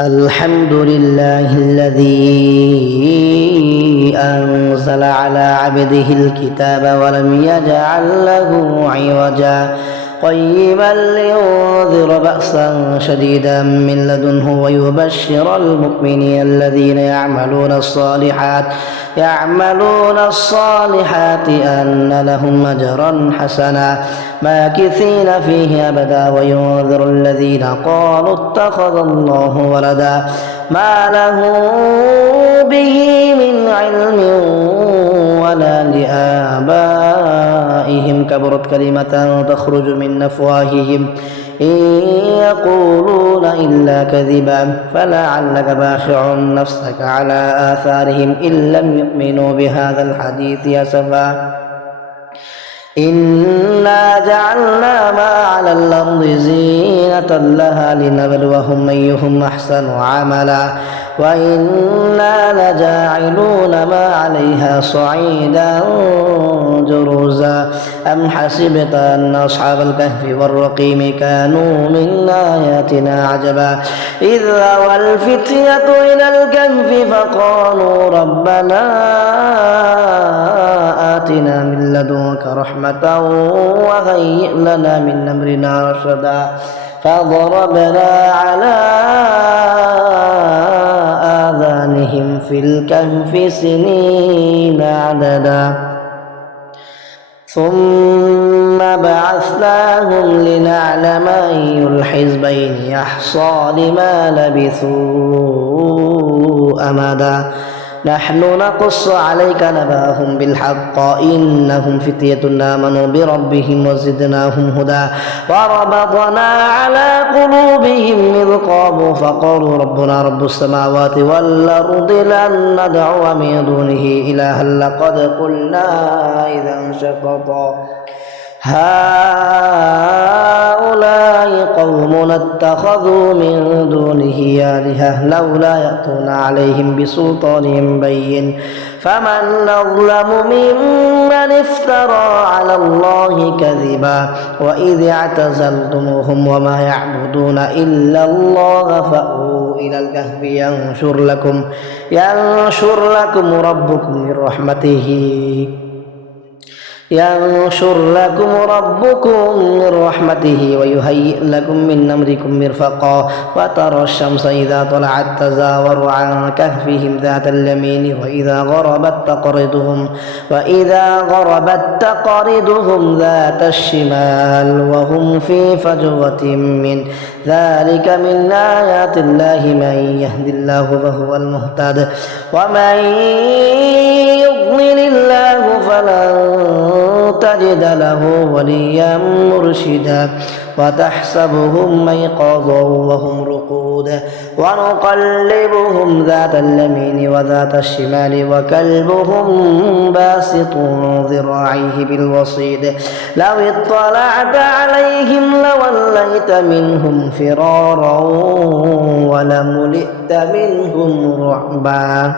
الحمد لله الذي أنزل على عبده الكتاب ولم يجعل له عوجا قيما لينذر بأسا شديدا من لدنه ويبشر المؤمنين الذين يعملون الصالحات أن لهم أجرا حسنا ماكثين فيه أبدا وينذر الذين قالوا اتخذ الله ولدا ما له به من علم ولا لآبائهم كبرت كلمة تخرج من أفواههم إن يقولون إلا كذبا فلعلك باخع نفسك على آثارهم إن لم يؤمنوا بهذا الحديث أسفا إنا جعلنا ما على الأرض زينة لها لنبلوهم أيهم أحسن عملا وإنا لجاعلون ما عليها صعيدا جرزا أم حسبت أن أصحاب الكهف والرقيم كانوا من آياتنا عجبا إذ أوى الفتية إلى الكهف فقالوا ربنا آتنا من لدنك رحمة وهيئ لنا من أمرنا رشدا فضربنا على آذانهم في الكهف سنين عددا ثم بعثناهم لنعلم أي الحزبين يحصى لما لبثوا أمدا نحن نقص عليك نبأهم بالحق إنهم فتية آمنوا بربهم وزدناهم هدى وربطنا على قلوبهم إذ قاموا فقالوا ربنا رب السماوات والأرض لن ندعو من دونه إلها لقد قلنا إذا شططا هؤلاء قوم اتخذوا من دونه آلهة لولا يأتون عليهم بسلطان بين فمن أظلم ممن افترى على الله كذبا وإذ اعتزلتموهم وما يعبدون إلا الله فأووا إلى الكهف ينشر لكم ربكم من رحمته ويهيئ لكم من أمركم مرفقا وترى الشمس إذا طلعت تزاور عن كهفهم ذات اليمين وإذا غربت تقرضهم ذات الشمال وهم في فجوة من ذلك من آيات الله من يهد الله فهو المهتد ومن يضلل الله فلن تجد له وليا مرشدا وتحسبهم أيقاظا وهم رقود ونقلبهم ذات اليمين وذات الشمال وكلبهم باسط ذراعيه بالوصيد لو اطلعت عليهم لوليت منهم فرارا ولملئت منهم رعبا.